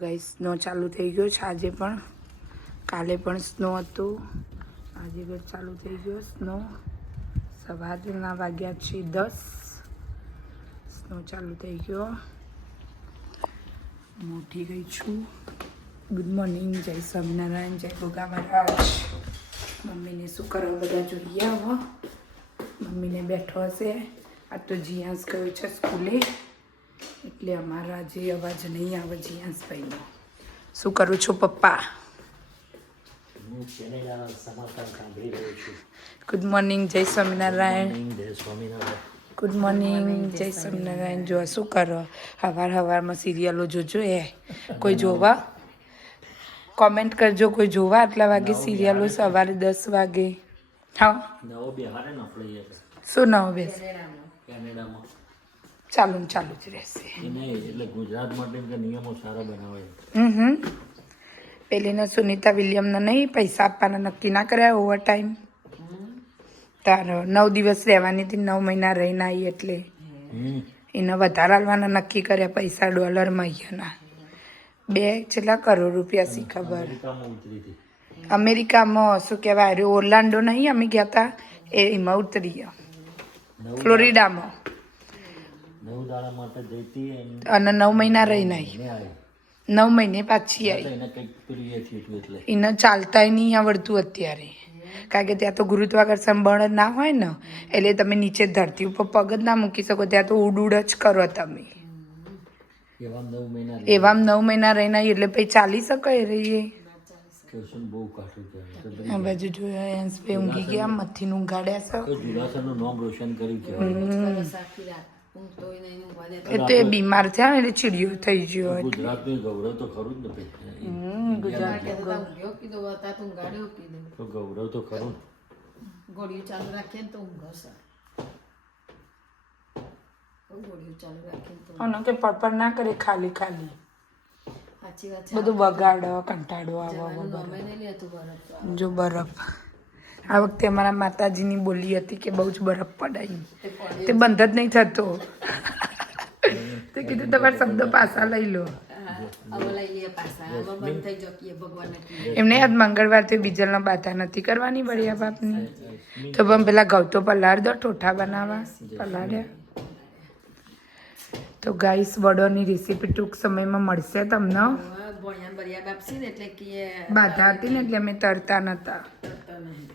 Guys snow ચાલુ થઈ ગયો છે આજે પણ, કાલે પણ સ્નો હતો, આજે પણ ચાલુ થઈ ગયો સ્નો. સવારના વાગ્યા છે 10, સ્નો ચાલુ થઈ ગયો. હું ઉઠી ગઈ છું. ગુડ મોર્નિંગ, જય સ્વામિનારાયણ, જય ગોગા મહારાજ. મમ્મીને શું કરવા બધા જોઈએ હવે. મમ્મીને બેઠો હશે, આ તો જીયાસ ગયો છે સ્કૂલે, એટલે અમારા જે અવાજ નહીં આવે જીયાસભાઈનો. શું કરું છું પપ્પા? ગુડ મોર્નિંગ, જય સ્વામિનારાયણ. ગુડ મોર્નિંગ, જય સ્વામિનારાયણ. જો શું કરો? સવારમાં સિરિયલો જોજો. કોઈ જોવા? કોમેન્ટ કરજો કોઈ જોવા આટલા વાગે સિરિયલો, સવારે 10 વાગે. હા, શું નવો બેસ? ચાલુ જ રહેશે. એટલે ગુજરાત માટે નિયમો સારા બનાવે. પેલીને સુનિતા વિલિયમને નહીં પૈસા આપવાના નક્કી ના કર્યા ઓવર ટાઈમ? તારો 9 દિવસ રહેવાની હતી, 9 મહિના રહીને આવી એટલે એને વધારે હાલવાના નક્કી કર્યા પૈસા ડોલરમાં. અહીંયાના 2 કેટલા કરોડ રૂપિયા શી ખબર. અમેરિકામાં શું કહેવાય, ઓર્લાન્ડો નહીં અમે ગયા હતા એમાં ઉતરી, ફ્લોરિડામાં. 9 દાડા માટે જઈતી અને 9 મહિના રહીને આવી, 9 મહિને પાછી આવી. એને ચાલતાય નહીં આવડતું અત્યારે, કારણ કે ત્યાં તો ગુરુત્વાકર્ષણ બળ ના હોય ને, એટલે તમે નીચે ધરતી ઉપર પગ જ ના મૂકી શકો. ત્યાં તો ઉડ જ કરો તમે. એવામાં 9 મહિના રહીને આવી એટલે પછી ચાલી શકો એ રહીએ. આ બાજુ જોયા ભાઈ ઊંઘી ગયા, મથીને ઊંઘાડ્યા છે. જુલાસરનું નામ રોશન કર્યું છે. એ તો એ બીમાર થયા ને એટલે ચીડિયો થઈ ગયો. ગુજરાતનું ગૌરવ તો ખરું જ ને. ગુજરાત તો ગૌરવ તો ખરું. ગોળીઓ ચાલુ રાખીએ ને તો ઊંઘ ગોળીઓ ચાલુ રાખીએ તો અને કે પડપડ ના કરે ખાલી ખાલી, સાચી વાત બધું બગાડો કંટાળો આવે. જો બરફ આ વખતે અમારા માતાજીની બોલી હતી કે બહુ જ બરફ પડાય, તે બંધ જ નહીં થતો. તે કીધું તમારા શબ્દ પાછા લઈ લો. એમને આજ મંગળવાર તો બીજલનો બાધા નથી કરવાની બળિયા બાપની, તો પણ પેલા ઘઉં તો પલાળ દો, ઠોઠા બનાવવા પલાળ્યા. તો ગાઈસ વડોની રેસીપી ટૂંક સમયમાં મળશે તમને. બાધા હતી ને એટલે અમે તરતા નતા,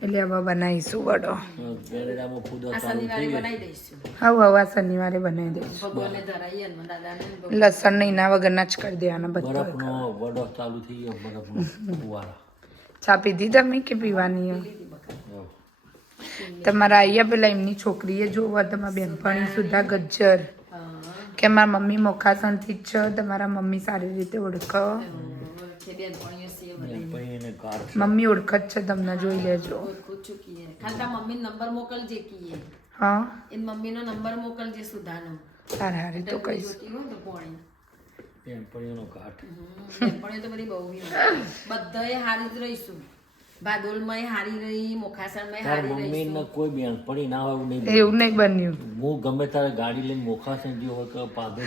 એટલે હવે બનાવીશું વડો. હવે આ શનિવારે બનાવી દઈશું. લસણ ને એના વગરના જ કરી દેવાના બધા. ચા પીધી તમે કે પીવાની? તમારા અહીંયા પેલા એમની છોકરીએ જોવા, તમારા બેનપણી સુધા ગજ્જર કે મારા મમ્મી મોખાસણથી જ છે, તમારા મમ્મી સારી રીતે ઓળખો. મમ્મી ઓળખ જ છે તમને, જોઈ લેજો. નંબર મોકલજે કીએ. હા, એ મમ્મીનો નંબર મોકલજે સુધાનો. હારી તો કહીશ. બેનપણીઓનો કાટ. બેનપણીઓ તો બધી બહુ બધાએ હારી જ રહીશું. બાદોલમાં હારી રહી, મોખાસણમાં હારી રહી. કોઈ બેનપણી ના હોય એવું નહીં બન્યું. હું ગમે તારે ગાડી લઈને મોખાસણ ગયો હોય કે પાદર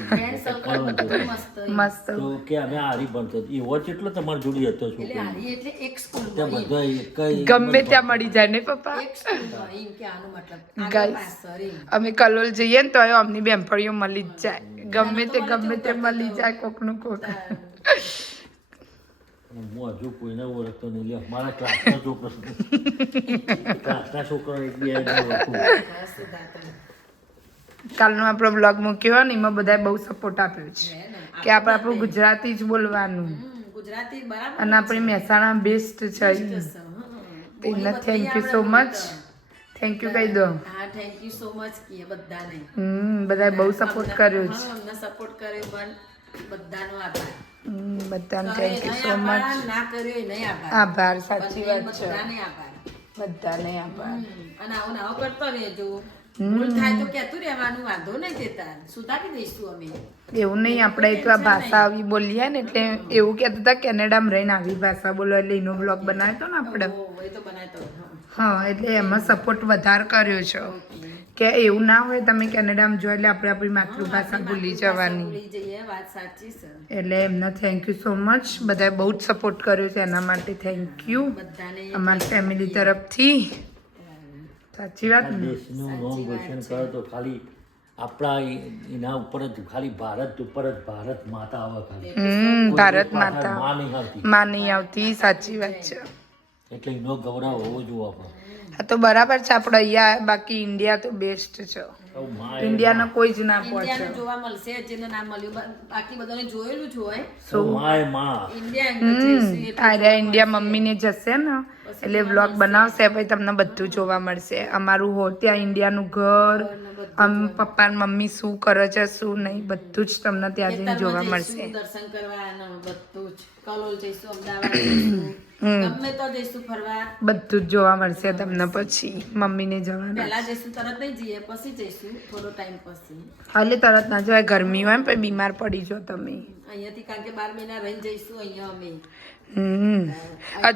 મસ્ત તો કે અમે હારી ભણતો એવો જેટલો તમારી જોડી હતો. એટલે હારી એટલે એક સ્કૂલ બધા એક ગમે ત્યાં મળી જાય ને પપ્પા. એક સ્કૂલમાં એમ કે આનું મતલબ ગાઈસ અમે કલોલ જઈએ ને તો અમની બેનપણીઓ મળી જ જાય, ગમે તે મળી જાય કોકનું કોક. હું હજુ કોઈને ઓળખતો નહીં લે. મારા ક્લાસના છોકરા એક બે કાલનો આપણો બ્લોગ મૂક્યો ને એમાં બધાએ બહુ સપોર્ટ આપ્યો છે કે આપણું ગુજરાતી જ બોલવાનું, ગુજરાતી બરાબર, અને આપણી મહેસાણા બેસ્ટ છે. એને thank you so much. Thank you કહી દો. હા, થેન્ક યુ સો મચ કીએ બધાને. બધાએ બહુ સપોર્ટ કર્યો છે. અમને સપોર્ટ કર્યો પણ બધાનો આભાર. બધાને થેન્ક યુ સો મચ. ના કર્યો એ નહીં આભાર, સાચી વાત છે. બધાને આભાર, બધાને આભાર. અને આવો કરતો રહેજો. ભૂલ થાય તો કહેતું રહેવાનું, વાંધો નહીં દેતા, સુધારી દઈશું અમે. એવું નહીં, આપણે તો આ ભાષા આવી બોલીએ ને એટલે એવું કહેતા હતા કેનેડામાં રહીને આવી ભાષા બોલો એટલે એનો બ્લોગ બનાવ્યો હતો ને આપણે. એ તો બનાવતો. હા, એટલે એમાં સપોર્ટ વધારે કર્યો છે કે એવું ના હોય તમે કેનેડામાં જો એટલે આપણે આપણી માતૃભાષા ભૂલી જવાની. ભૂલી જઈએ, વાત સાચી છે. એટલે એમને થેન્ક યુ સો મચ. બધાએ બહુ જ સપોર્ટ કર્યો છે, એના માટે થેન્ક યુ બધાને અમારી ફેમિલી તરફથી. સાચી વાત ને? દેશનું નામ રોશન કરો તો ખાલી આપણા એના ઉપર જ ખાલી ભારત ઉપર જ ભારત માતા આવે ખાલી. ભારત કોઈ પાછળ માતા માં નહીં આવતી. માં નહીં આવતી. સાચી વાત છે. એટલે એનો ગૌરવ હોવો જોઈએ આપણે. હા તો બરાબર છે. આપણે અહીંયા બાકી ઇન્ડિયા તો બેસ્ટ છે. હવે માં એ ઇન્ડિયાનો કોઈ જ ના પહોંચે. ઇન્ડિયાનું જોવા મળશે, જેને ના મળ્યું બાકી બધાને જોયેલું જ હોય. તો માં એ માં. ઇન્ડિયા ઇન્ડિયા મમ્મીને જશે ને એટલે વ્લોગ બનાવશે પછી તમને બધું જોવા મળશે. અમારું હો ત્યાં ઇન્ડિયાનું ઘર, પપ્પા ને મમ્મી શું કરે છે શું નહીં બધું જ તમને ત્યાં જઈને જોવા મળશે. દર્શન કરવા બધું જ. કલોલ જઈશું, અમદાવાદ જઈશું, ગમે તો જઈશું ફરવા. બધું જ જોવા મળશે તમને. પછી મમ્મીને જવાનું પહેલા જઈશું, તરત નહીં જઈએ, પછી જઈશું થોડો ટાઈમ પછી. હાલે તરત ના જવાય, ગરમી હોય ને પછી બીમાર પડી જાઓ તમે. અહીંયાથી કારણ કે 12 મહિના રહીને જઈશું અહીંયા અમે.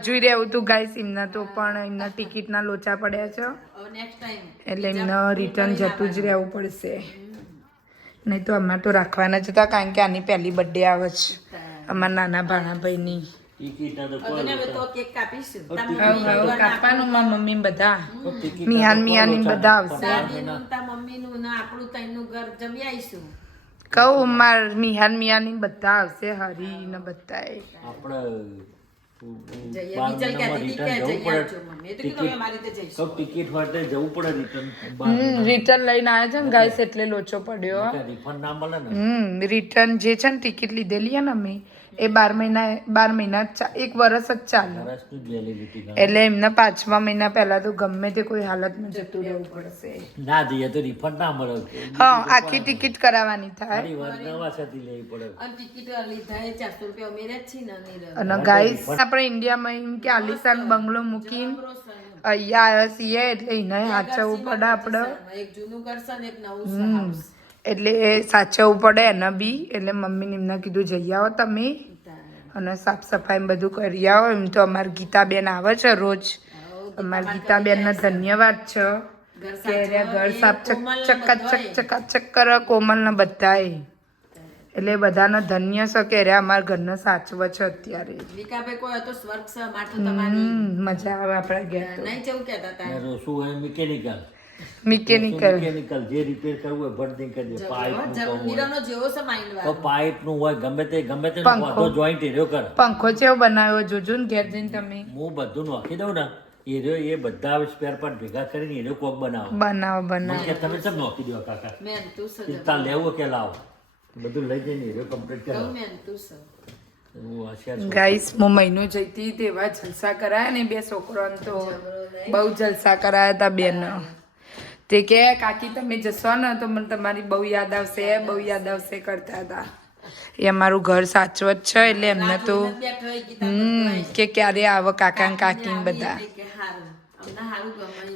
હજુ રહેવું તું ગાઈસ એમના તો પણ એમના ટિકિટના લોચા પડ્યા છે હવે નેક્સ્ટ ટાઈમ એટલે એમને રિટર્ન જતું જ રહેવું પડશે. નહીં તો અમારે તો રાખવાના જ હતા કારણ કે આની પહેલી બર્થડે આવે છે અમારા નાના ભાણાભાઈની. ટિકિટના તો કોઈ હવે તો કેક કાપીશું. કાપવાનું મારા મમ્મી બધા મિયાન બધા આવશે. દાદીનું, તાર મમ્મીનું ને આપણું તઈનું ઘર જમી આવીશું. કહું માર મિયાની બધા આવશે. હરી ને બધાએ આપણે જઈએ. બીજલ કહેતી હતી કે જઈ આવજો મમ્મી. એ તો કીધું હવે અમારી રીતે જઈશું. ટિકિટ માટે જવું પડે રિટર્ન. રિટર્ન લઈને આવ્યા છે ને ગાઈસ એટલે લોચો પડ્યો. રિફંડ ના મળે ને. રિટર્ન જે છે ને ટિકિટ લીધેલી ને અમે એ 12 મહિના 1 વર્ષ જ ચાલે. વર્ષની જ વેલિડિટી એટલે એમને 5મા મહિના પહેલા તો ગમે તે કોઈ હાલતમાં જતું રહેવું પડશે. ના દઈએ તો રિફંડ ના મળે. હા આખી ટિકિટ કરાવવાની થાય. ફરી વાર નવા સાથે લેવી પડે. અને ટિકિટ લીધા એ 400 રૂપિયા ઉમેર્યા જ છે ને નીરજ. અને ગાઈસ આપણે ઇન્ડિયામાં એમ કે આલિશાન બંગલો મૂકીને અહીંયા આવ્યા છીએ એટલે એને સાચવવું પડે આપણે. એક જૂનું ઘર છે ને એક નવું હાઉસ. એટલે એ સાચવવું પડે એને બી. એટલે મમ્મીને એમને કીધું જઈ આવો તમે અને સાફ સફાઈ બધું કરી આવો. એમ તો અમારી ગીતાબેન આવે છે રોજ. અમારી ગીતાબેનને ધન્યવાદ છે કે ઘર સાફ ચકાચક કરે. કોમલ ને બધાએ એટલે બધાને ધન્ય છે કે રે અમારા ઘરને સાચવે છે અત્યારે. વિકાભાઈ કોઈ હતો સ્વર્ગ છે માટું તમારી. મજા આવે આપણા ઘેર તો. નહીં જેવું કહેતા હતા. શું હોય મિકેનિકલ મિકેનિકલ જે રિપેર કરવું હોય ભરતી કરી દે. પાઇપ નીરવનો જેવો છે માઇન્ડ તો વાળો. પાઇપ નું હોય ગમે તે બધો જોઈન્ટ એરિયો કરે. પંખો ચેવો બનાવ્યો જોજો ને ઘેર જઈને તમે. હું બધું નાખી દઉં ને એરિયો એ બધા સ્પેર પાર્ટ ભેગા કરીને એરિયો કોક બનાવો. બનાવો કે તમે સબ નાખી દો કાકા. મેં તું છે તાર લેવું કે લાવો બધું લઈ જઈને એરિયો કમ્પ્લીટ કહું કરો. મેં તું છે. ગાઈસ હું મહિનો જઈતી તેવા જલસા કરાયા ને 2 છોકરાને તો બહુ જલસા કરાયા હતા બેન. તે કે કાકી તમે જશો ને તો મને તમારી બહુ યાદ આવશે કરતા હતા. એ અમારું ઘર સાચવત છે એટલે એમને તો કે ક્યારે આવો કાકા ને કાકી ને બધા.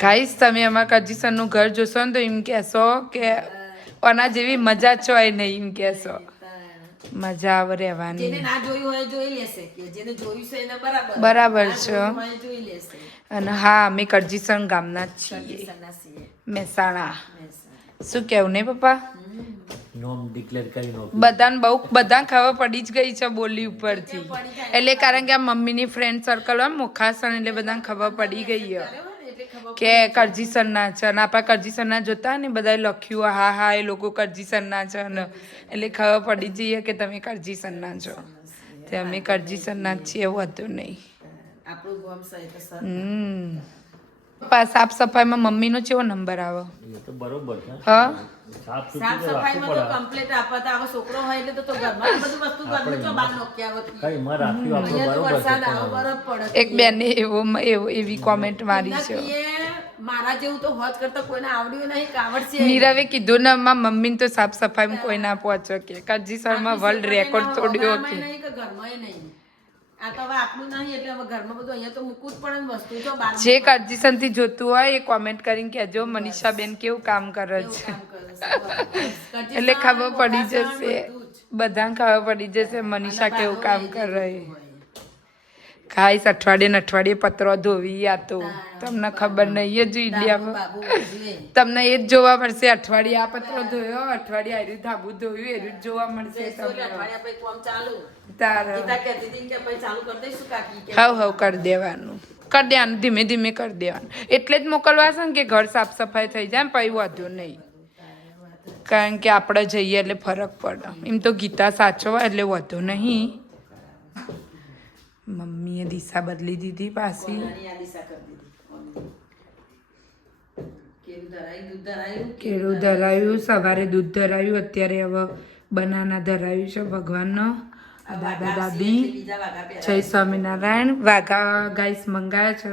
ગાઈસ તમે અમારા કજીસનનું ઘર જોશો ને તો એમ કહેશો કે આના જેવી મજા જ હોય નહીં. એમ કહેશો મજા આવે રહેવાની. જેને ના જોયું હોય જોઈ લેશે કે જેને જોયું છે એને બરાબર ના છે. જોયું હોય જોઈ લેશે. અને હા અમે કરજીસન ગામના જ છીએ સન્નાસીએ. મહેસાણા. શું કેવું નહીં પપ્પા? નોમ ડિક્લેર કરી નો. બધાને ખબર પડી જ ગઈ છે બોલી ઉપરથી. એટલે કારણ કે આ મમ્મીની ફ્રેન્ડ સર્કલ હોય મુખાસન એટલે બધાને ખબર પડી ગઈ છે કે કરજીસનના છે. અને આપણા કરજીસનના જોતા ને બધાએ લખ્યું હા એ લોકો કરજીસનના છે ને એટલે ખબર પડી જઈએ કે તમે કરજીસનના છો. તે અમે કરજીસનના જ છીએ એવું હતું નહીં. આપણું ગામ છે તો સર. સાફ સફાઈમાં મમ્મીનો કેવો નંબર આવે? એ તો બરોબર છે. હા સાફ સાફ સુથરું રાખવું સફાઈમાં તો પડે. કમ્પ્લીટ આપતા આવો છોકરો હોય એટલે તો ઘરમાં બધું વસ્તુ ઘરનું તો બહાર નોખી આવતી. કઈ માં રાખ્યું આપણે અહીંયા તો બરોબર છે. વરસાદ આવો બરફ પડે. એક બેને એવી કોમેન્ટ મારી છે. નક્કીએ મારા જેવું તો હોજ કરતા કોઈને આવડ્યું નહીં કે આવડશે. નીરવે કીધું ને મારા મમ્મીને તો સાફ સફાઈમાં કોઈ ના પહોંચો કે કરજીસરમાં વર્લ્ડ રેકોર્ડ તોડ્યો કે નહીં કે ઘરમાં નહીં. આ તો હવે આપણું નહીં એટલે હવે ઘરમાં બધું અહીંયા તો મૂકવું જ પડે ને વસ્તુ તો બહાર જે કરજીસન થી જોતું હોય એ કોમેન્ટ કરીને કહેજો મનીષાબેન કેવું કામ કરે છે. કામ કરે છે. એટલે ખબર પડી જશે બધાને ખબર પડી જશે મનીષા કેવું કામ કરે. ગાઈસ અઠવાડિયે પત્રો ધોવી આ તો તમને ખબર નહીં એ જ ઇન્ડિયામાં બાબુ જોઈએ. તમને એ જ જોવા મળશે. અઠવાડિયે આ પત્રો ધોયો, અઠવાડિયે આર્યું ધાબુ ધોયું, એનું જ જોવા મળશે તમને. અઠવાડિયા પછી કામ ચાલુ. તાર ગીતા કહેતી હતી કે પછી ચાલુ કરી દઈશું કાકી કે હવ કરી દેવાનું ધીમે ધીમે કરી દેવાનું. એટલે જ મોકલવા છે ને કે ઘર સાફ સફાઈ થઈ જાય ને પછી વાંધો નહીં. કારણ કે આપણે જઈએ એટલે ફરક પડે. એમ તો ગીતા સાચવા એટલે વાંધો નહીં. મમ્મીએ દિશા બદલી દીધી પાછી. નાની આ દિશા કરી દીધી. કેવું ધરાયું, દૂધ ધરાયું. કેળું ધરાયું, સવારે દૂધ ધરાયું, અત્યારે હવે બનાના ધરાયું છે ભગવાનનો. આ દાદા દાદી બીજા વાઘા પહેરા. જય સ્વામિનારાયણ. વાઘા ગાઈસ મંગાયા છે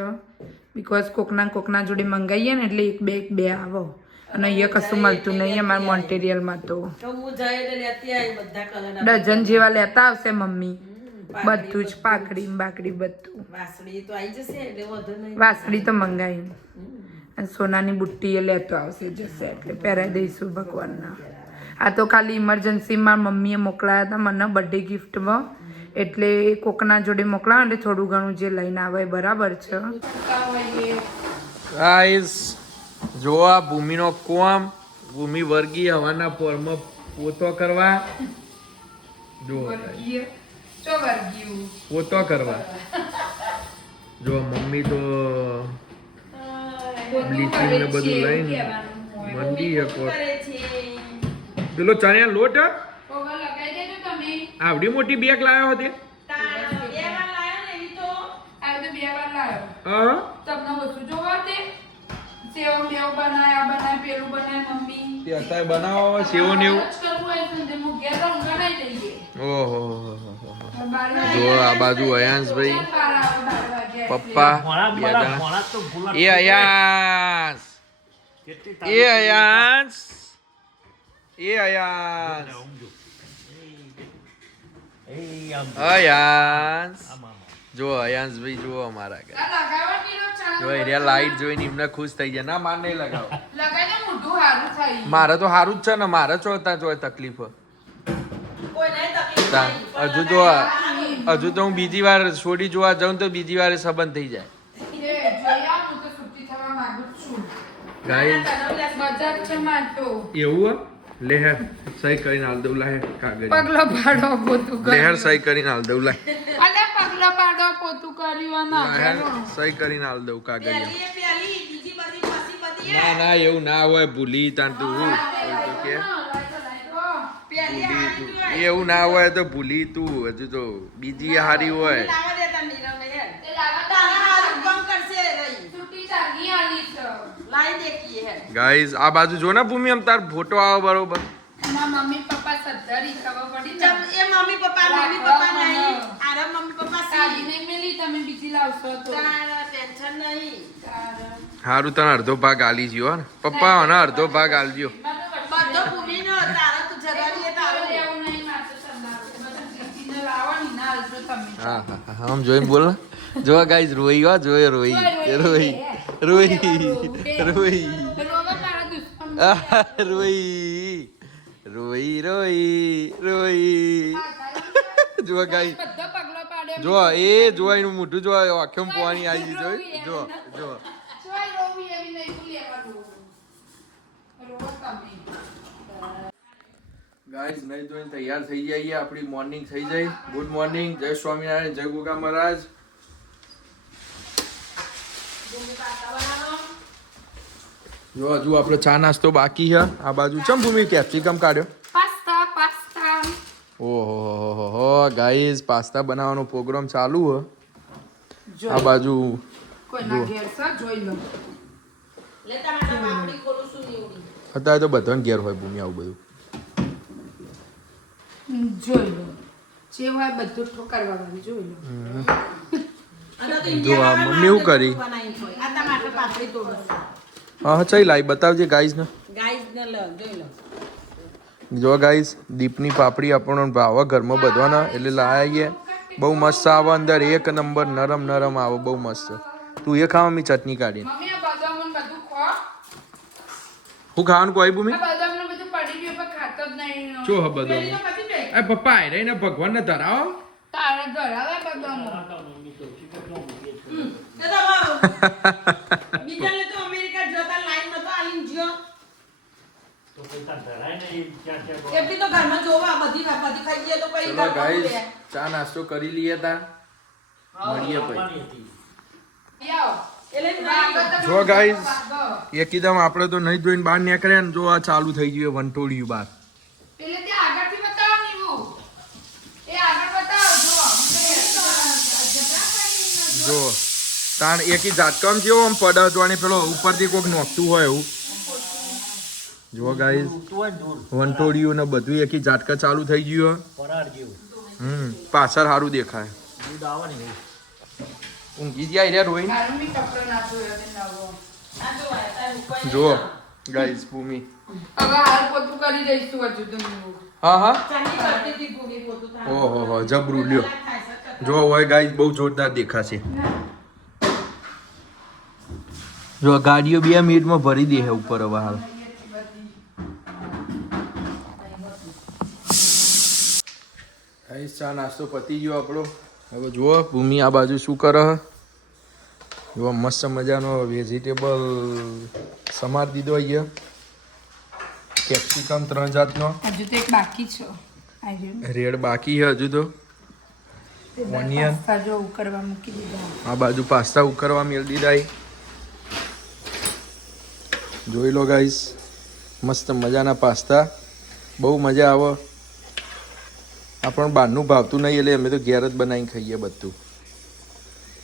બિકોઝ કોકના જોડે મંગાવીએ ને એટલે એક બે આવો. અને અહીંયા કશું મળતું નહીં અમારા મોન્ટેરિયલમાં તો. તો હું જઈ એટલે લેતી આવી બધા કલરના. ડઝન જેવા લેતા આવશે મમ્મી. બધું જ પાકડી બાકડી બધું. વાસળી તો આવી જશે એટલે વધુ નહીં. વાસળી તો મંગાવી. અને સોનાની બુટ્ટી એ લેતો આવશે જશે એટલે પહેરાવી દઈશું ભગવાનના. આ તો ખાલી ઇમરજન્સીમાં મમ્મીએ મોકલાયા હતા મને બર્થડે ગિફ્ટમાં. એટલે કોકના જોડે મોકલાવે એટલે થોડું ઘણું જે લઈને આવે બરાબર છે. ગાઈસ જો આ ભૂમિનો કોમ ભૂમિ વર્ગી હવાના પોરમાં પોતો કરવા જો પોતો કરવા જો મમ્મી તો બ્લીચિંગ ને બધું લઈને મંડી હકો પેલો ચણિયા લોટ આવડી મોટી બેગ લાવ્યો હતી હા તે અત્યારે બનાવો સેવો ને એવું ઓહો જો આ બાજુ અયાંશભાઈ પપ્પા બે જણા એ અયાંશ અયાંશ જો અયાંશભાઈ જુઓ અમારા જો એરિયા લાઈટ જોઈને એમને ખુશ થઈ જાય ના માર નહીં લગાવો મારે તો સારું જ છે ને મારે ચોતા જો તકલીફ હજુ તો હું બીજી વાર છોડી જોવા જાઉં તો બીજી વાર સંબંધ થઈ જાય એવું લેહર સહી કરીને હાલ દઉં લાહે કાગળ પગલો પાડો પોતું લેહર સહી કરીને હાલ દઉં લાહે અલે પગલો પાડો પોતું કર્યું લેહર સહી કરીને હાલ દઉં કાગળ પેલી બીજી બધી પછી બધી ના ના એવું ના હોય ભૂલી તાન તું કે પેલી હારી તું એવું ના હોય તો ભૂલી તું હજુ તો બીજી હારી હોય લાવા દેતા નીરવ ને યાર તારા હારું કામ કરશે રહી છૂટી જાગી આલી છે લાઈ દેખીએ હે ગાઈઝ આ બાજુ જો ને ભૂમિ આમ તાર ફોટો આવે બરોબર મારા મમ્મી પપ્પા સદ્ધરી ખબર પડી ને એ મમ્મી પપ્પા નહીં આરા મમ્મી પપ્પા સાદી નહીં મેલી તમે બીજી લાવશો તો તારા ટેન્શન નહીં હારું તને અડધો ભાગ આલી જ્યો ને પપ્પા અને અડધો ભાગ આલજો બધો ભૂમિનો તારા તું જગાડીએ તારો એવું નહીં મારતો સંદારો બધા જીતીને લાવવાની ના આલજો તમે હા હા હા આમ જોઈને બોલ જો ગાઈઝ રોઈ હો જોઈ રોઈ રોઈ રોઈ રોઈ રોવા તારા દુશ્મન રોઈ રોઈ રોઈ રોઈ જો ગાઈ બધા પગલો પાડે જો એ જો એનું મોઢું જો આંખોમાં પાણી આવી જોઈ જો જો જોઈ રોવી એવી નહીં ભૂલેવાનું રોવા તમે ગાઈસ નહીં જોઈને તૈયાર થઈ જઈએ આપણી મોર્નિંગ થઈ જાય ગુડ મોર્નિંગ જય સ્વામિનારાયણ જય ગોગા મહારાજ જો હજુ આપણો ચા નાસ્તો બાકી છે આ બાજુ ચમ ભૂમિ કેપ્સિકમ કાઢ્યો પાસ્તા ઓહો ગાઈસ પાસ્તા બનાવવાનો પ્રોગ્રામ ચાલુ છે આ બાજુ કોઈના ઘેર છે જોઈ લો લેતા માટે પાપડી ખોલું છું નીવડી અત્યારે તો બધાને ઘેર હોય ભૂમિ આવું બધું જોઈ લો જે હોય બધું ઠોકરવાનું જોઈ લો અને તો જો આ મમ્મી શું કરી બનાવી હોય આ ટમાટર પાપડી તોડું હા ચઈ લાઈ બતાવજે ગાઈસ ને ગાઈસ ને લો જોઈ લો જો ગાઈસ દીપની પાપડી આપણને ભાવે ઘરમાં બધવાના એટલે લાવીએ બહુ મસ્ત આવે અંદર એક નંબર નરમ નરમ આવે બહુ મસ્ત તું એ ખાવા મી ચટણી કાઢી મમ્મી આ બદામ બધું ખો હું ખાવાનું કોઈ ભૂમિ આ બદામ ને બધું પડી ગયું પણ ખાતો જ નહીં જો હા બદામ એ પપ્પા આઈ રહીને ભગવાનને ધરાવો તારે ધરાવે બધામાં. આ તો મમ્મી તો શીખર મૂકીએ છે. બીજાને તો અમેરિકા જતા લાઈન નતો આલીન જ્યો. તો પૈસા ધરાય ને એ ક્યાં ક્યાં એટલી તો ઘરમાં જોવા બધી ખાઈ ગયે તો પછી ચલો ગાઈસ ચા નાસ્તો કરી લઈએ તા મળીએ પછી આપવાની હતી. આવો. એટલે જો ગાઈસ એકદમ આપણે તો નહીં જોઈને બહાર નીકળ્યા ને જો આ ચાલુ થઈ ગયું વંટોળિયું બહાર પેલે તે આગળથી બતાવો નીવું. એ આગળ બતાવો જો. જો તાણ એકી ઝાટકામ જેવો આમ પડે જોણે પેલો ઉપરથી કોક નોખતું હોય એવું જો ગાઈસ તું હોય ને દૂર વંટોળિયું ને બધું એકી ઝાટકા ચાલુ થઈ ગયું પરાર જેવું પાછળ સારું દેખાય દૂધ આવે ને એવું. ઊંઘી ગયા રહ્યા રોઈને મારું બી કપડો ના ધોયો ને નવો. જો ગાઈસ ભૂમિ હવે હાલ પોતું કરી દઈશું હજુ તો નીવું. હા હા ચાંદી કરતી હતી ભૂમિ પોતું થાય. ઓહો હો જબરું લ્યો જો હોય ગાઈસ બહુ જોરદાર દેખાશે જો ગાડીઓ 2 મિનિટમાં ભરી દે છે ઉપર હવે હાલ ગાઈસ ચા નાસ્તો પતી ગયો આપણો હવે જુઓ ભૂમિ આ બાજુ શું કરે જુઓ મસ્ત મજાનો વેજીટેબલ સમાર દીધો અહીંયા કેપ્સિકમ 3 જાતનો હજુ તો એક બાકી છે. આ રહ્યું. રેડ બાકી છે હજુ તો તે Onion. પાસ્તા જો ઉકળવા મૂકી દીધા. આ બાજુ પાસ્તા ઉકળવા મેળ દીધા છે. જોઈ લો ગાઈસ મસ્ત મજાના પાસ્તા બહુ મજા આવે આપણને બહારનું ભાવતું નહીં એટલે અમે તો ઘેર જ બનાવીને ખાઈએ બધું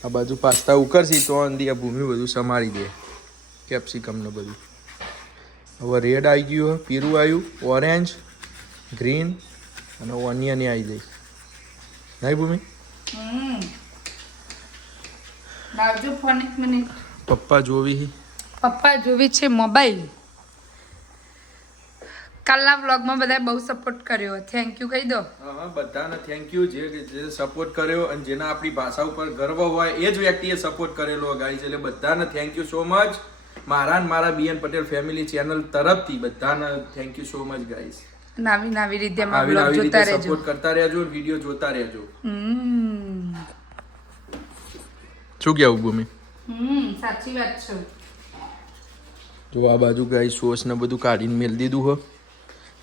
આ બાજુ પાસ્તા ઉકળશી તો અંદી આ ભૂમિ બધું સમારી દે કેપ્સિકમ ને બધું હવે રેડ આવી ગયું પીરું આવ્યું ઓરેન્જ ગ્રીન અને ઓનિયન આવી જાય નહીં ભૂમિ લાવજો ફોન એક મિનિટ. પપ્પા જોવી પપ્પા જોવી છે મોબાઈલ. કાલના વ્લોગમાં બધાએ બહુ સપોર્ટ કર્યો. થેન્ક યુ કહી દો. હા બધાને થેન્ક યુ જે સપોર્ટ કર્યો અને જેના આપણી ભાષા ઉપર ગર્વ હોય એ જ વ્યક્તિએ સપોર્ટ કરેલો ગાઈસ એટલે બધાને થેન્ક યુ સો મચ મારા ને મારા બીએન પટેલ ફેમિલી ચેનલ તરફથી બધાને thank you so much guys નવી રીતે આવી વ્લોગ આવી જોતા રીતે રહેજો. સપોર્ટ કરતા રહેજો વિડિયો જોતા રહેજો શું કેવું ભૂમિ સાચી વાત છે. જો આ બાજુ ગાઈસ સોસ ને બધું કાઢીને મેલ દીધું હો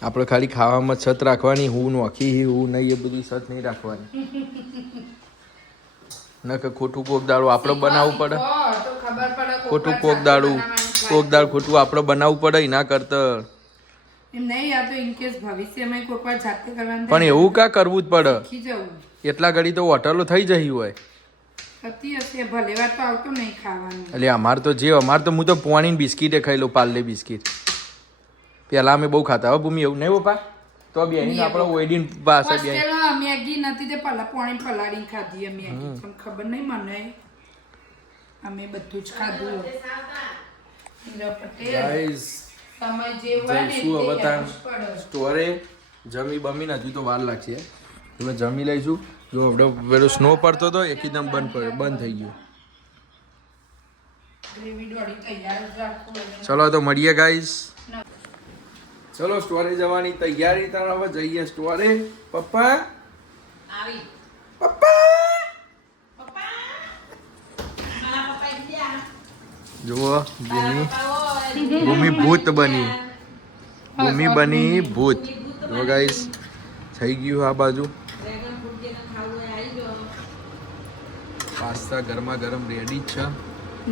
આપણે ખાલી ખાવામાં છત રાખવાની હું નોખી હું નહીં એ બધું છત નહીં રાખવાની ન કે ખોટું કોક દાડું આપણે બનાવવું પડે તો ખબર પડે ખોટું કોક દાડું ખોટું આપણે બનાવવું પડે એના કરતા એમ નહીં. આ તો ઇન કેસ ભવિષ્યમાં કોઈક વાર જાતે કરવાનું પણ એવું કા કરવું જ પડે શીખી જવું. એટલા ઘડી તો હોટલો થઈ જઈ હોય થતી હશે ભલે વાર તો આવતું નહીં ખાવાનું. એટલે અમાર તો હું તો પોણીની બિસ્કીટે ખાઈ લઉં પાર્લે બિસ્કીટ પેલા અમે બહુ ખાતા હો ભૂમિ એવું નહીં પપ્પા તો બેની આપણે ઓઈડીન પાસે બે હોસ્ટેલમાં મેગી નથી તે પહેલા પાણી પલાળીને ખાધી અમે મેગી. તમને ખબર નહીં મને અમે બધું જ ખાધું. હીરા પટેલ ગાઈસ સમય જે હોય ને જઈશું હવે તે ત્યાં હેલ્પ પડે. સ્ટોરે જમી બમીને હજુ તો વાર લાગશે હવે જમી લઈશું જો આપણે પેલો સ્નો પડતો હતો એકદમ બંધ થઈ ગયું ગ્રેવી દોડી તૈયાર જ રાખો. ચલો તો મળીએ ગાઈસ ચલો સ્ટોરે જવાની તૈયારી તાર હવે જઈએ સ્ટોરે પપ્પા આવી પપ્પા પપ્પા મારા પપ્પા ગયા જુઓ ભૂમિ ભૂત બની ભૂમિ બની ભૂત જો ગાઈસ થઈ ગયું આ બાજુ ડ્રેગન ફ્રૂટ જેને ખાવું હોય આવી ગયો પાસ્તા ગરમા ગરમ રેડી જ છે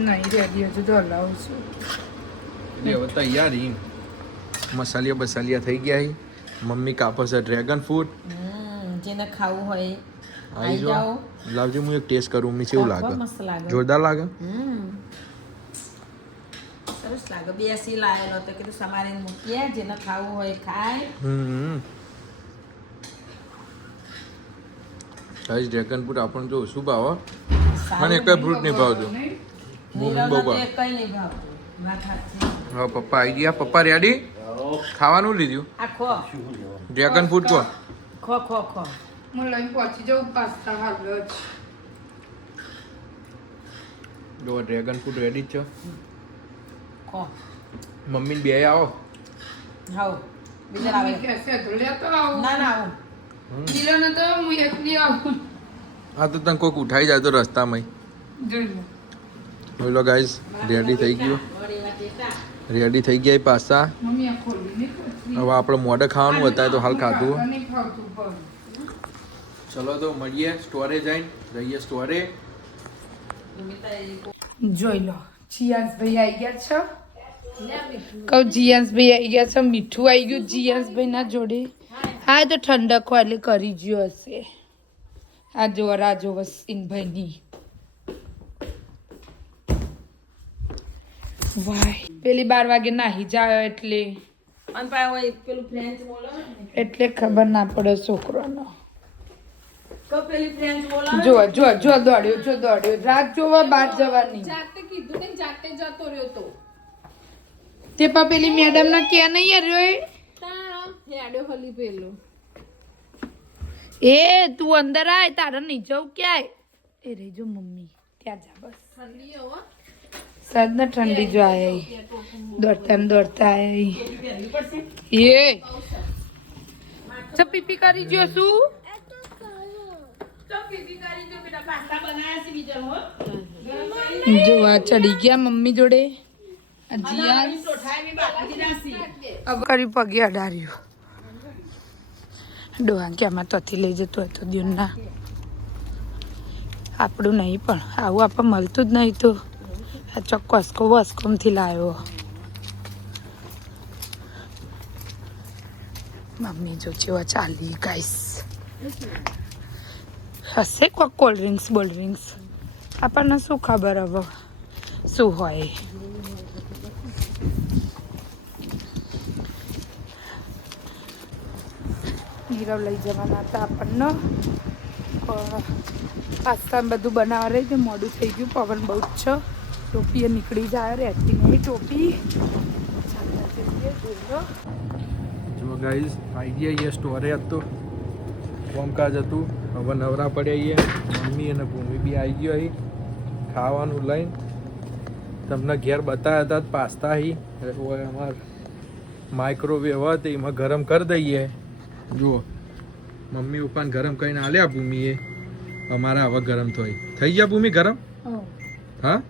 નહીં રેડી હજુ તો હલાવું છું. એટલે હવે તૈયારી મસાલિયા બસાલિયા થઈ ગયા છે મમ્મી કાપે છે ડ્રેગન ફ્રૂટ જેને ખાવું હોય આવી જાઓ લાવજો હું એક ટેસ્ટ કરું મમ્મી કેવું લાગે મસ્ત લાગે જોરદાર લાગે સરસ લાગે બેસી લાયેલો તો કીધું સમારીને મૂકીએ જેને ખાવું હોય ખાય ગાઈસ ડ્રેગન ફ્રૂટ આપણને જો શું ભાવે મને એક ફ્રૂટ નહીં ભાવતું બહુ ભાવ કઈ નહીં ભાવતું વાત સાચી. હા પપ્પા આવી ગયા પપ્પા રેડી ખાવાનું લીધું આ ખો ડ્રેગન ફ્રૂટ કો ખો ખો ખો હું લઈને પહોંચી જાઉં પાસ્તા હાલ જ. જો ડ્રેગન ફ્રૂટ રેડી જ છે ખો મમ્મી બે આવો હાઉ બીજા મમ્મી આવે કહેશે તો લેતો આવું. ના ના આવું દિલોને તો હું એકલી આવું. આ તો તને કોઈક ઉઠાઈ જાય તો રસ્તામાં જોઈ લો. બોલો ગાઈસ રેડી થઈ ગયો રેડી થઈ ગયા પાછા મમ્મી આ ખોલી નહીં કરતી. હવે આપણે મોઢે ખાવાનું હતા તો હાલ ખાધું નહીં ખાવતું પણ. ચલો તો મળીએ સ્ટોરે જઈને રહીએ સ્ટોરે જોઈ લો જીયાંશભાઈ આવી ગયા છે. કહું જીયાંશભાઈ આવી ગયા છે. મીઠું આવી ગયું જીયાંશભાઈ ના જોડે. હા તો ઠંડક હોય એટલે કરી ગયો હશે. આ જો રાજો વસીનભાઈની વાય પેલી 12 વાગે નાહી જાય એટલે અને પાછું પેલું ફ્રેન્ચ બોલો ને એટલે ખબર ના પડે છોકરાનો. તો પેલી ફ્રેન્ચ બોલો જો દોડ્યો રાત જોવા બહાર જવાની જાતે કીધું ને જાતે જતો રહ્યો તો તે પણ પેલી મેડમ ના ક્યાં નહીં રહ્યો તા હેડો હલી પેલો એ તું અંદર આય તારે નહીં જવું ક્યાંય એ રહી જો મમ્મી ત્યાં જા બસ ઠંડી હો સદ ને ઠંડી જો આયા દોડતા આયા એ પીપી કરી જો શું જો આ ચડી ગયા મમ્મી જોડે કરી પગે અડાર્યું ડોહા કે આમાં તથી લઈ જતો હતો દ્યુના આપણું નહીં પણ આવું આપણે મળતું જ નહીં તો આ ચોક્કસ વસ્કોમથી લાવ્યો મમ્મી જો જેવા ચાલી ગાઈસ હશે કોઈ કોલ્ડ ડ્રિંક્સ આપણને શું ખબર હવે શું હોય. નીરવ લઈ જવાના હતા આપણને પાસ્તા બધું બનાવવા રહી છે. મોડું થઈ ગયું પવન બહુ જ છે. ટોપીએ નીકળી જાય રહેતી નહીં ટોપી. જો ગાઈઝ આવી ગયા એ સ્ટોરે હતો કોમકાજ હતું હવે નવરા પડ્યા મમ્મી અને ભૂમિ બી આવી ગયો અહીં ખાવાનું લઈને તમને ઘેર બતાવ્યા હતા પાસ્તા અહીં અમાર માઇક્રોવેવ હતી એમાં ગરમ કરી દઈએ. જુઓ મમ્મી પપ્પાને ગરમ કરીને આલ્યા ભૂમિએ અમારા હવે ગરમ થઈ ગયા ભૂમિ ગરમ હા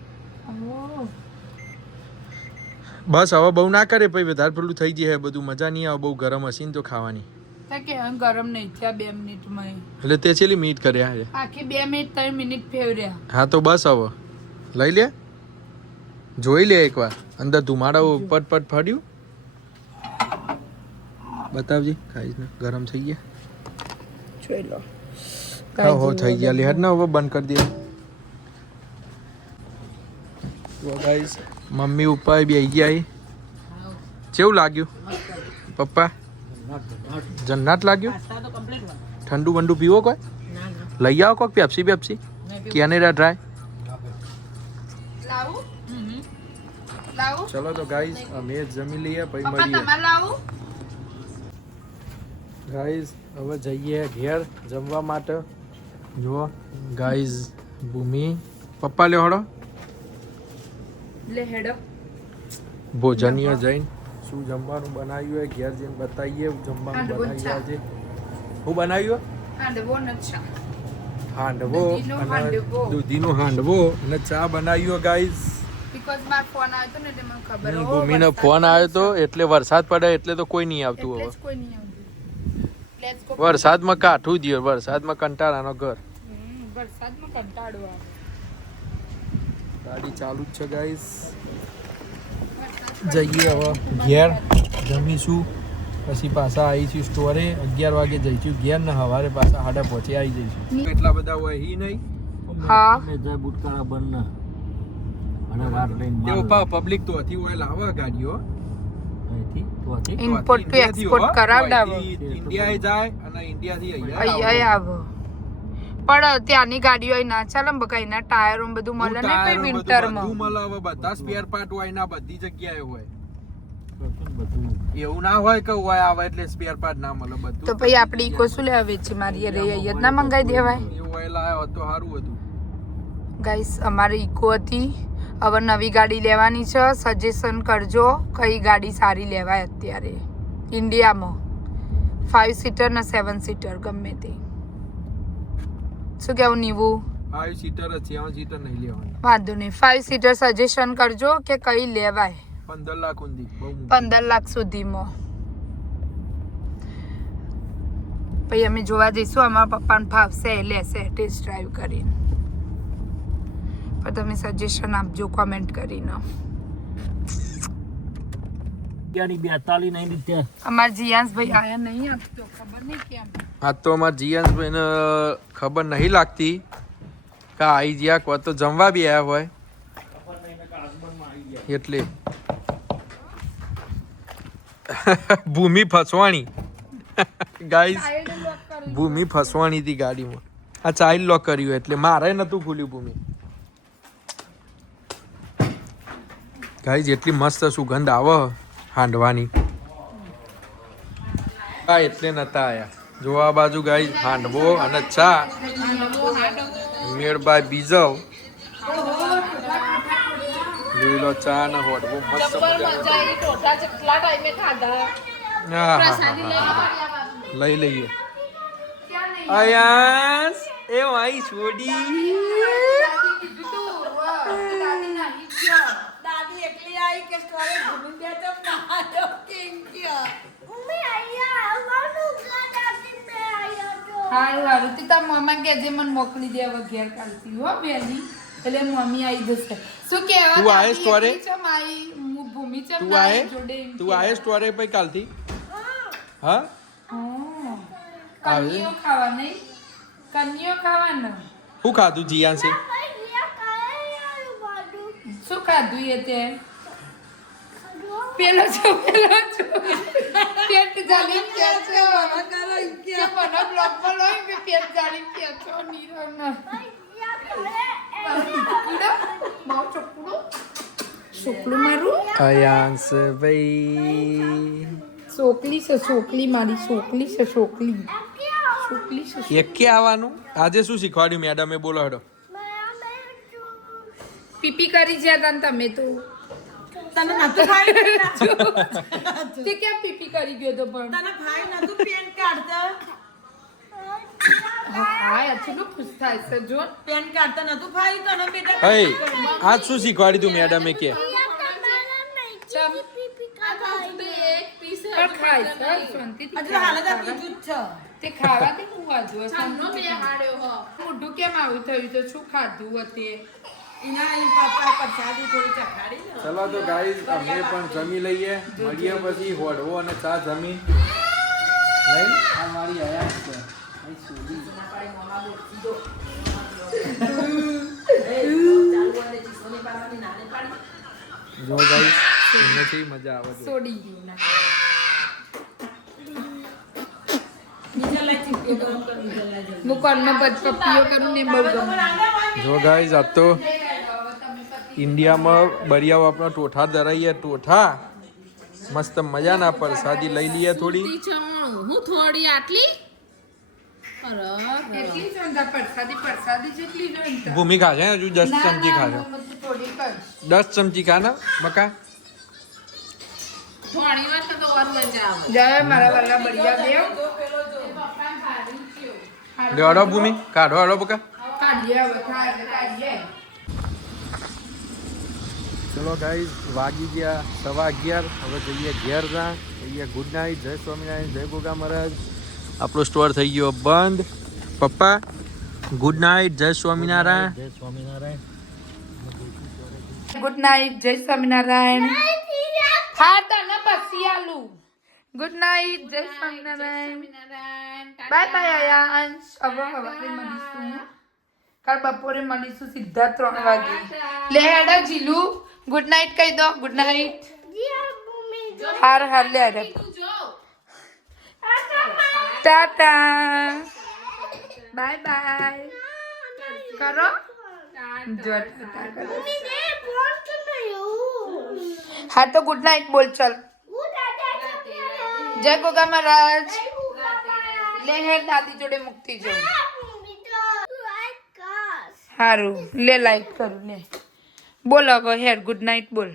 બસ હવે બહુ ના કરે પછી વધારે પેલું થઈ જાય બધું મજા નહીં આવે બહુ ગરમ હશે ને તો ખાવાની ગરમ નહીં થયા 2 મિનિટમાં એટલે તે છેલ્લી મિનિટ કર્યા આખી 2 મિનિટ 3 મિનિટ ફેવર્યા. હા તો બસ હવે લઈ લે જોઈ લે એકવાર અંદર ધુમાડો પટ ફર્યું બતાવજી ખાઈશ ને ગરમ થઈ ગયા જોઈ લો હો થઈ ગયા લે ને હવે બંધ કરી દે. ગાઈસ મમ્મી પપ્પા બી આવી ગયા કેવું લાગ્યું પપ્પા જન્નત લાગ્યું. ઠંડુ બંડુ પીવો કોઈ લઈ આવો કોઈ પેપ્સી કેનેડા ડ્રાય ચલો તો ગાઈસ અમે જમી લઈએ પછી મળીએ ગાઈસ હવે જઈએ ઘેર જમવા માટે. જુઓ ગાઈસ ભૂમિ પપ્પા લે હડો લે હેડો ભોજનીય જઈને શું જમવાનું બનાવ્યું હોય ઘેર જઈને બતાવીએ જમવાનું બનાવ્યું આજે શું બનાવ્યું હાંડવો અને દૂધીનો હાંડવો અને ચા બનાવ્યો ગાઈસ. ભૂમિનો ફોન આવ્યો તો એટલે વરસાદ પડે એટલે તો કોઈ નહીં આવતું હવે વરસાદમાં કાઠું દિયો વરસાદમાં કંટાળાનો ઘર ગાડી ચાલુ જ છે ગાઈસ. જઈએ હવે ઘેર જમીશું પછી પાછા આવીશું સ્ટોરે 11 વાગે જઈશું ઘેર ને સવારે પાછા 8:30 આવી જઈશું. એટલા બધા હોય ઈ નહીં બુટકારા બંને અને રાત લઈને પબ્લિક તો હતી હોય લાવવા ગાડીઓ ઇમ્પોર્ટ ટુ એક્સપોર્ટ કરાવડાવો ઇન્ડિયા જાય અને ઇન્ડિયાથી અહીંયા આવો પણ ત્યાંની ગાડીઓ ના ચાલે બકા એના ટાયરો બધું મળે ને પછી વિન્ટરમાં બધું મળે હવે બધા સ્પેર પાર્ટ હોય ના બધી જગ્યાએ હોય એવું ના હોય કે હોય આવે એટલે સ્પેર પાર્ટ ના મળે બધું તો પછી આપડી ઈકો શું લેવા વેચી મારી રહી અહીંયા જ ના મંગાઈ દેવાય એવું હોય લાયો તો સારું હતું. ગાઈસ અમારી ઈકો હતી હવે નવી ગાડી લેવાની છે. સજેશન કરજો કઈ ગાડી સારી લેવાય અત્યારે ઇન્ડિયામાં 5 સીટર ને 7 સીટર ગમે તે શું કેવું નીવું 5 સીટર જ 7 સીટર નહીં લેવાની. વાંધો નહીં 5 સીટર સજેશન કરજો કે કઈ લેવાય 15 લાખ ઊંધી બહુ 15 લાખ સુધીમાં. પછી અમે જોવા જઈશું અમારા પપ્પાને ફાવશે એ લેશે ટેસ્ટ ડ્રાઈવ કરીને. પણ તમે સજેશન આપજો કોમેન્ટ કરીને. ત્યાંની 42 નહીં લીધે અમારા જીયાંશભાઈ આયા નહીં આપતો ખબર નહીં કેમ. આ તો અમારા જીયાંશભાઈને ખબર નહીં લાગતી કે આવી જ્યાં કોઈ તો જમવા બી આવ્યા હોય એટલે ભૂમિ ફસવાણી ગાઈસ ભૂમિ ફસવાણી હતી ગાડીમાં. આ ચાઇલ્ડ લોક કર્યું એટલે મારે નતું ખુલ્યું ભૂમિ. ગાઈસ એટલી મસ્ત સુગંધ આવે હાંડવાની. હા એટલે નતા આયા. જો આ બાજુ ગાઈસ હાંડવો અને ચા મેળબાઈ બીજવ જોઈ લો ચા ને હોડવો મસ્ત લઈ લઈએ. અયાસ એ વાઈ છોડી દાદી એકલી આવી કે સ્ટોરે ભૂમિ બે તો ના કેમ કે હારું હારું તી તાર મમ્મા કહેજે મને મોકલી દે હવે ઘેર કાલથી હો વહેલી એટલે મમ્મી આવી જશે. શું કહેવા તું આયે સ્ટોરે? ભૂમિ ચમ તું આયે તું આયે સ્ટોરે પછી કાલથી હા કન્યો ખાવા નહીં કન્યો ખાવાનો શું ખાધું જીયાંશે? શું ખાધું એ તે પેલો છો પેટ જાલી કે છે કે મને બ્લોક પર હોય કે પેટ જાલી કે છો નીરવના માવ ચોકડો ચોકડું મારું અયાંશ ભાઈ ચોકલી છે ચોકલી મારી ચોકલી છે ચોકલી ચોકલી છે એકે આવવાનું. આજે શું શીખવાડ્યું મેડમે? બોલો હેડો. પીપી કરી જ્યાં તા તમે તો તને નતું ફાઈ તે કેમ પીપી કરી ગયો તો પણ તને ફાઈ નતું પેન કાઢતા હા અચૂક ખુશ થાય છે જો પેન કાઢતા નતું ફાઈ તને બેટા હે આજ શું શીખવાડ્યું તું મેડમે કે? પણ ખાય છે શાંતિથી હજુ હાલત આ બીજું જ છે તે ખાવા કે હું વાજુ મોઢું કેમ આવું થયું તો શું ખાધું હતે એના એ પપ્પા પ્રસાદી થોડી ચખાડી ને ચલો તો ગાઈઝ અમે પણ જમી લઈએ. મળીએ પછી હોડવો અને ચા જમી લઈ. આ મારી આયા છે આ સોડી. જો ગાઈઝ એનાથી મજા આવે છે. સોડી ગયું ના બીજા લઈ ચીપી ગરમ કરી બીજા લઈ જલ્દી. હું કોનમાં પપ્પીઓ કરું ને બહુ ગમે જો ગાઈઝ આ તો ઇન્ડિયામાં બરિયા આપણા ટોઠા ધરાઈએ ટોઠા મસ્ત મજાના પ્રસાદી લઈ લઈએ થોડી. હું થોડી આટલી એટલી જ અંદર પ્રસાદી જેટલી જ અંદર. ભૂમિ ખાશે હજુ 10 ચમચી ખાશે. થોડી કર 10 ચમચી ખા ને બકા. થોડી વાર તો ઓર મજા આવે જય મારા વાલા બળિયા દેવ દેવાડો ભૂમિ કાઢો હાડો બકા. કાઢીએ હવે કાઢીએ ચલો ગાઈઝ વાગી ગયા 11:15. હવે જઈએ ઘેર જા કહીએ ગુડ નાઇટ. જય સ્વામિનારાયણ જય ગોગા મહારાજ. આપણો સ્ટોર થઈ ગયો બંધ. પપ્પા ગુડ નાઇટ જય સ્વામિનારાયણ. જય સ્વામિનારાયણ. ગુડ નાઇટ જય સ્વામિનારાયણ હા તને પછી આલું ગુડ નાઇટ જય સ્વામિનારાયણ બાય બાય આયાંશ હવે મળીશું કાલ બપોરે મળીશું સીધા 3 વાગે લે હેડો જીલુ ગુડ નાઇટ કહી દો ગુડ નાઇટ હાર હાર લે હેડો ટાટા બાય બાય કરો જો ટાટા કરો હા તો ગુડ નાઇટ બોલ ચલ જય ગોગા મહારાજ લે હેડ દાદી જોડે મુક્તિ જો હારું લે લાઈક કરું લે બોલો હવે હેડ ગુડ નાઇટ બોલ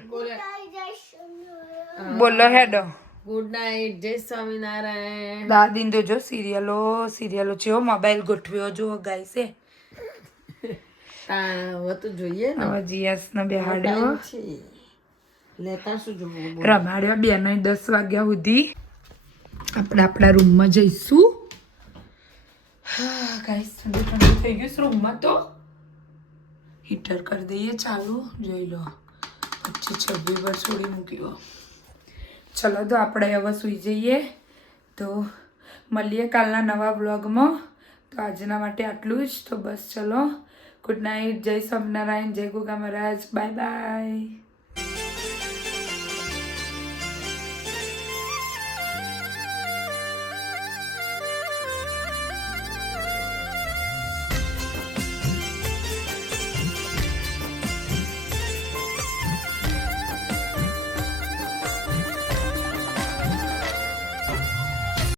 બોલો હેડો ગુડ નાઇટ જય સ્વામિનારાયણ. દાદીને તો જો સિરિયલો છે મોબાઈલ ગોઠવ્યો જો ગાઈસે હવે તો જોઈએ ને હવે જીયાસને બેહાડ્યો છે લેતા શું જોવું રમાડ્યો 2 ને 10 વાગ્યા સુધી આપણે આપણા રૂમમાં જઈશું. હા ગાઈસ ઠંડુ ઠંડુ થઈ ગયું છે રૂમમાં તો હીટર કરી દઈએ ચાલુ. જોઈ લો 25-26 પર છોડી મૂક્યો. ચલો તો આપણે હવે સૂઈ જઈએ. તો મળીએ કાલના નવા બ્લોગમાં. તો આજના માટે આટલું જ. તો બસ ચલો ગુડ નાઇટ. જય સ્વામિનારાયણ, જય ગોગા મહારાજ. Bye bye.